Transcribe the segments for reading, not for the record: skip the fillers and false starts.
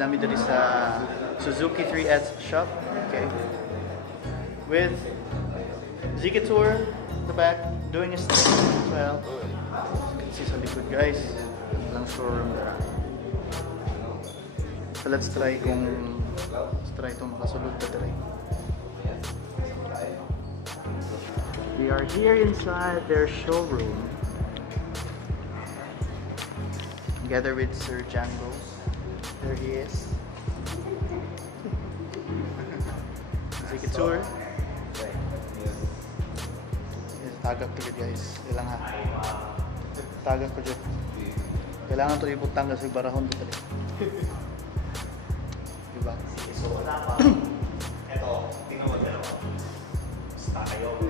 nami dali sa Suzuki 3S shop. Okay. With Zika Tour in the back, doing his thing as well. You can see sa likod guys. Lang showroom na. So let's try itong makasulod na try. We are here inside their showroom together with Sir Django. There he is. Take a tour. Yes, tagak to guys. Kailangan tagak ko dyan. Kailangan ito ibutang kasi barahon ito tali. Diba? So wala pa. Ito, tingnan mo dalawa. Basta kayo.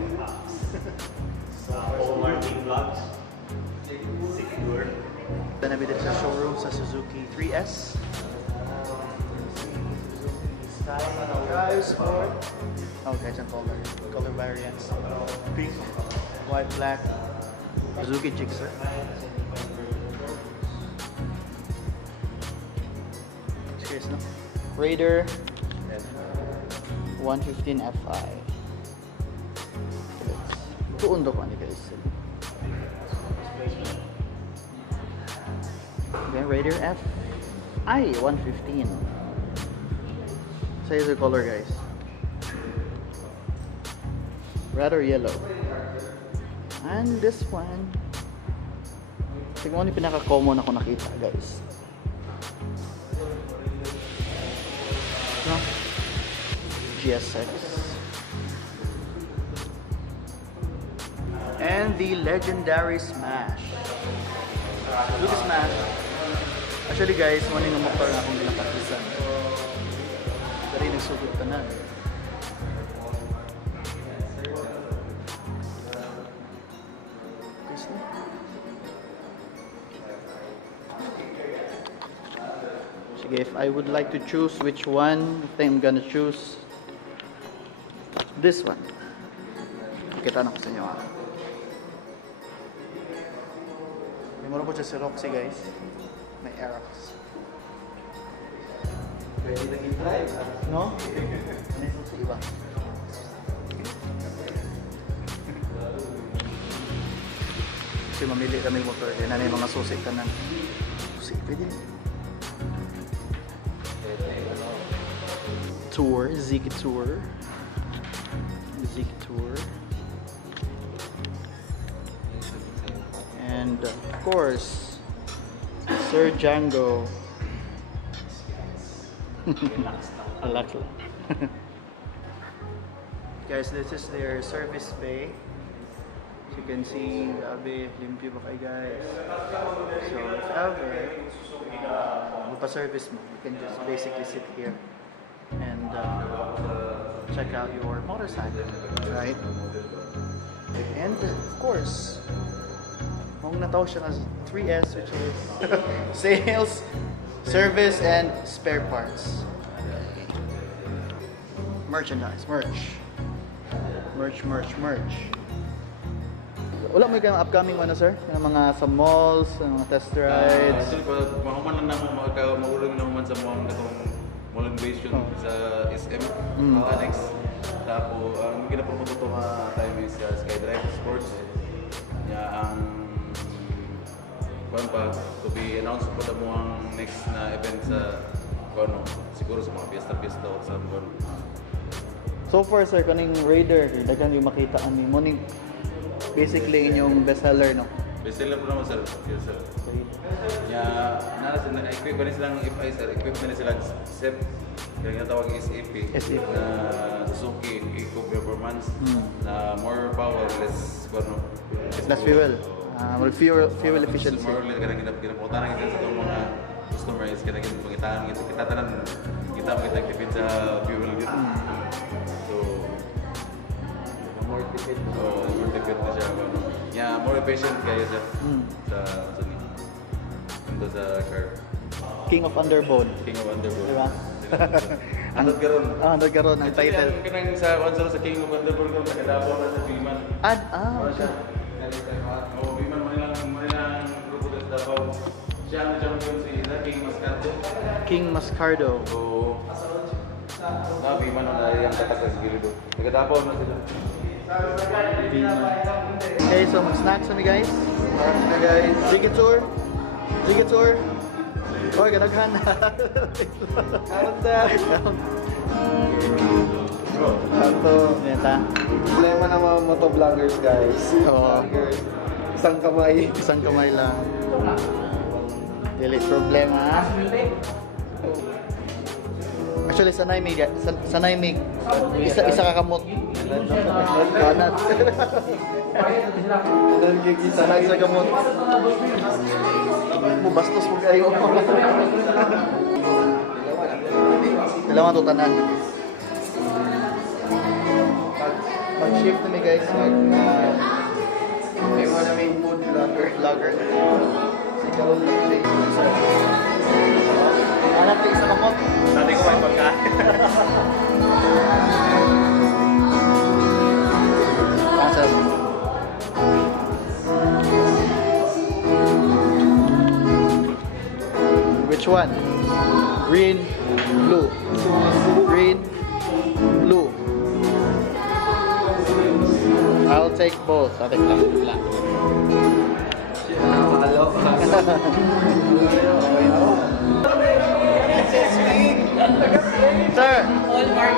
Sa Martin Vlogs. Secure. Nabili sa showroom sa Suzuki 3S. Sky Sport. Oh guys, ang color variants. Pink, white, black. Suzuki Jixer. Cheers, no? Raider 115 Fi. Tuon do ko ni guys. Then Raider Fi 115. Say the color guys. Red or yellow. And this one. Siguro ni pinaka-common ako nakita guys. No? GSX. And the legendary Smash. Suzuki Smash. Actually guys, mo ning motor na akong ginapatisan. Dari nagsugod tanan. Sige, if I would like to choose which one, I think I'm gonna choose this one. Kita na ko sa inyo ha. May muna po siya si Roxy guys. May Aerox. Pwede na i-drive. No? Ano yung sa iba? Kasi mamili kami motor. Yan na may mga susi ka na. Susi, pwede. Tour, Zika Tour. Zika Tour. And of course, Sir Django. Relax lang. Guys, this is their service bay. As you can see, grabe, limpyo ba kayo guys? So, if ever, magpa-service mo, you can just basically sit here and check out your motorcycle, right? And of course, mong nataw siya ng 3S, which is sales, service, and spare parts. Merchandise, merch. Wala mo yung upcoming ano sir? Yung mga sa malls, mga test rides. Actually, mahuman lang naman maulong naman sa mga mall invasion sa SM, Annex. Tapos, ang ginapromoto ito time is Skydrive Sports. Ang pa to be announced po na mo ang next na event sa Kono. Siguro sa mga piyesta o sa Kono. So far sir, kaning Raider, daghan yung makita ani mo ning basically inyong bestseller no. Bestseller po naman sir. Yes sir. Equip na silang FI sir. Equip na silang SEP. Yung natawag SAP. Na Suzuki Eco Performance. Na more power, less fuel. Fuel efficiency. More ulit ka nang ginaputan kita sa itong mga customers. Kita tanan kita tipid sa fuel dito. So, more tipid na siya. More efficient kayo siya sa car. King of Underbone. Diba? Andot karon. Andot karon ang title. Kanang sa King of Underbone kung nakadapo na sa Biman. Okay. Biman Manilang grupo sa Davao. Siya ang champion si Ida. King Mascardo. So, nabi man na yung tatak sa gilid. Nagadapaw na sila. Okay, so mag-snacks kami guys. Sige tour. Sige tour. Hoy, ganaghan. Ato. Yan ta. Problema ng mga motovloggers, guys. Oo. Vloggers. Isang kamay. Isang kamay lang. Dili problema. Actually, sanay may isa kakamot. Kanat. Sanay sa gamot. Mubastos mo kayo. Dalawa to tanan. Mag-shift kami guys. May mga naming food vlogger. Si Carol J. Hanap kayo sa kamot. Dati ko may pagkain. Awesome. Which one? Green, blue. Green, blue. I'll take both. I'll take black. Hello. Sir,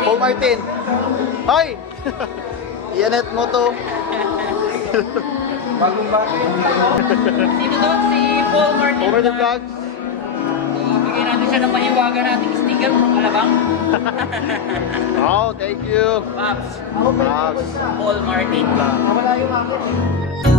Paul Martin. Hoy! Ianet mo to. Bagong bago. Sino to? Si Paul Martin. Paul Martin Vlogs. Bigyan natin siya ng mahiwaga nating sticker from Alabang. Oh, thank you. Pops. Pops. Paul Martin. Wala yung akin.